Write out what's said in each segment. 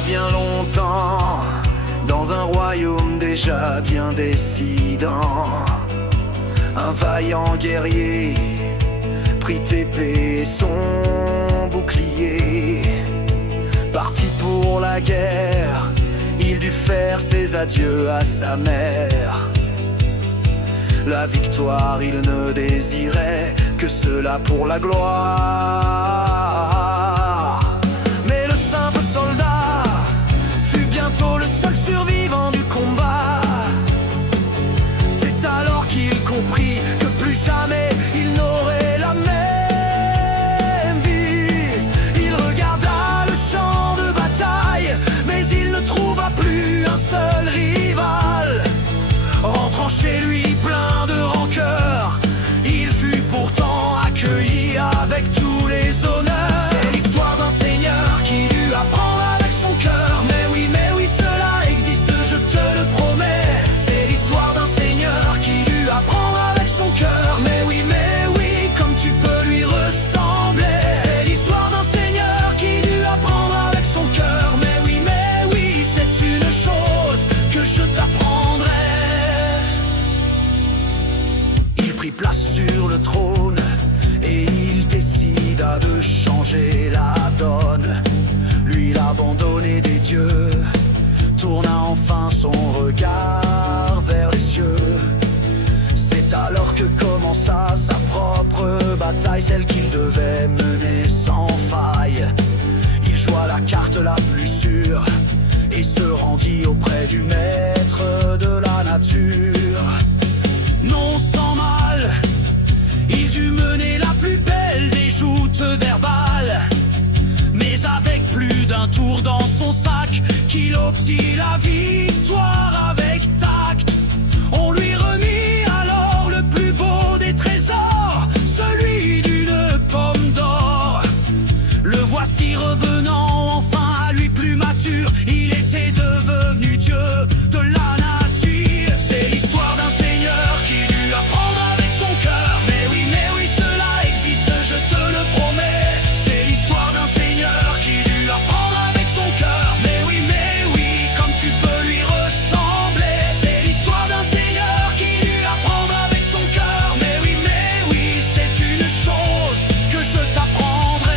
a bien longtemps, dans un royaume déjà bien décidant, un vaillant guerrier prit épée et son bouclier. Parti pour la guerre, il dut faire ses adieux à sa mère. La victoire il ne désirait que cela pour la gloire. Mais le simple soldat fut bientôt le seul survivant du combat. C'est alors qu'il comprit que plus jamais il n'aurait la même vie. Il regarda le champ de bataille, mais il ne trouva plus un seul rival. Rentrant chez lui plein de rancœur, il fut pourtant accueilli avec tous les honneurs. C'est l'histoire d'un seigneur qui dut apprendre avec son cœur. Mais oui, cela existe, je te le promets. C'est l'histoire d'un seigneur qui dut apprendre avec son cœur. Mais oui, comme tu peux lui ressembler. C'est l'histoire d'un seigneur qui dut apprendre avec son cœur. Mais oui, c'est une chose que je t'apprendrai. Il prit place sur le trône et il décida de changer la donne. Lui, l'abandonné des dieux, tourna enfin son regard vers les cieux. C'est alors que commença sa propre bataille, celle qu'il devait mener sans faille. Il joua la carte la plus sûre et se rendit auprès du maître de la nature. Non sans mal, il dut mener la plus belle des joutes verbales. Mais avec plus d'un tour dans son sac, qu'il obtint la victoire avec tact. On lui remit alors le plus beau des trésors, celui d'une pomme d'or. Le voici revenant enfin à lui plus mature, il était devenu Dieu de la nature. C'est l'histoire d'un seigneur qui dut apprendre avec son cœur. Mais oui, cela existe, je te le promets. C'est l'histoire d'un seigneur qui dut apprendre avec son cœur. Mais oui, comme tu peux lui ressembler. C'est l'histoire d'un seigneur qui dut apprendre avec son cœur. Mais oui, c'est une chose que je t'apprendrai.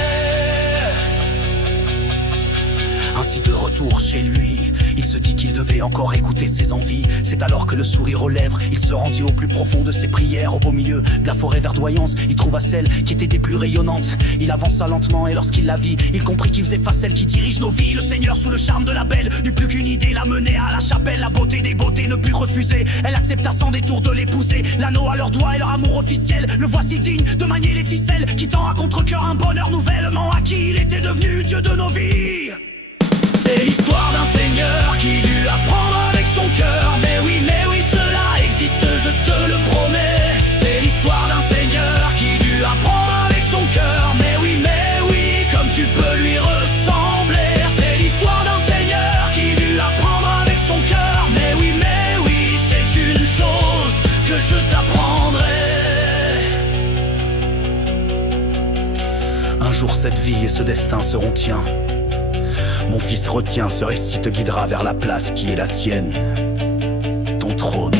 Ainsi de retour chez lui, il se dit qu'il devait encore écouter ses envies. C'est alors que le sourire aux lèvres, il se rendit au plus profond de ses prières. Au beau milieu de la forêt verdoyante, il trouva celle qui était des plus rayonnantes. Il avança lentement et lorsqu'il la vit, il comprit qu'il faisait face celle qui dirige nos vies. Le Seigneur, sous le charme de la belle, n'eut plus qu'une idée, la mener à la chapelle. La beauté des beautés ne put refuser, elle accepta sans détour de l'épouser. L'anneau à leurs doigts et leur amour officiel, le voici digne de manier les ficelles, quittant à contre-cœur un bonheur nouvellement acquis. Il était devenu Dieu de nos vies. C'est l'histoire d'un seigneur qui dut apprendre avec son cœur. Mais oui, cela existe, je te le promets. C'est l'histoire d'un seigneur qui dut apprendre avec son cœur. Mais oui, comme tu peux lui ressembler. C'est l'histoire d'un seigneur qui dut apprendre avec son cœur. Mais oui, c'est une chose que je t'apprendrai. Un jour cette vie et ce destin seront tiens. Mon fils, retiens, ce récit te guidera vers la place qui est la tienne, ton trône.